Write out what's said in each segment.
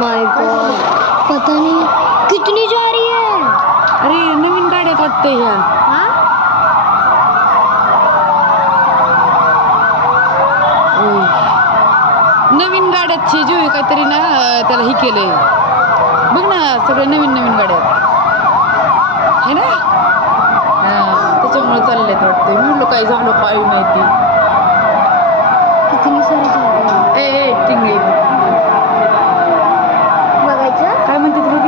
माय God, पता नहीं कितनी जा रही है. अरे नवीन गाड्यात वाटतं ह्या. हाँ ओय. नवीन गाड्यात जोई काहीतरी ना त्याला ही केलंय बघ ना, सगळं नवीन नवीन गाड्यात है ना. त्याच्यामुळे चाललेत वाटतंय. मी म्हणलं काय झालं काय माहिती. कितनी सारी जा रही है. ए टिंगळी बघायचं काय म्हणते बघ,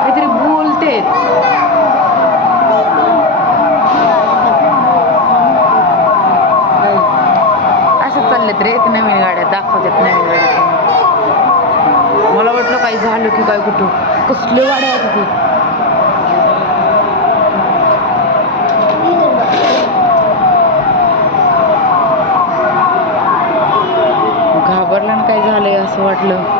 काहीतरी बोलते. असं चाललेत रे ते नवीन गाड्या दाखवतात. नवीन गाड्या मला वाटलं काही झालं की काय, कुठं कसले गाड्या आहेत ते. घाबरलं ना काय झालंय असं वाटलं.